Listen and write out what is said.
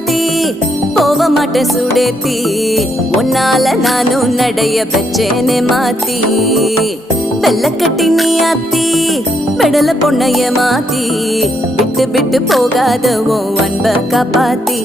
ராசாத்தி போக மாட்டேன் சுடேத்தி உன்னால நானும் நடைய பெச்சேனே மாத்தி வெள்ளக்கட்டி நீ ஆத்தி பெடல பொண்ணைய மாத்தி விட்டு விட்டு போகாத உன் அன்ப காப்பாத்தி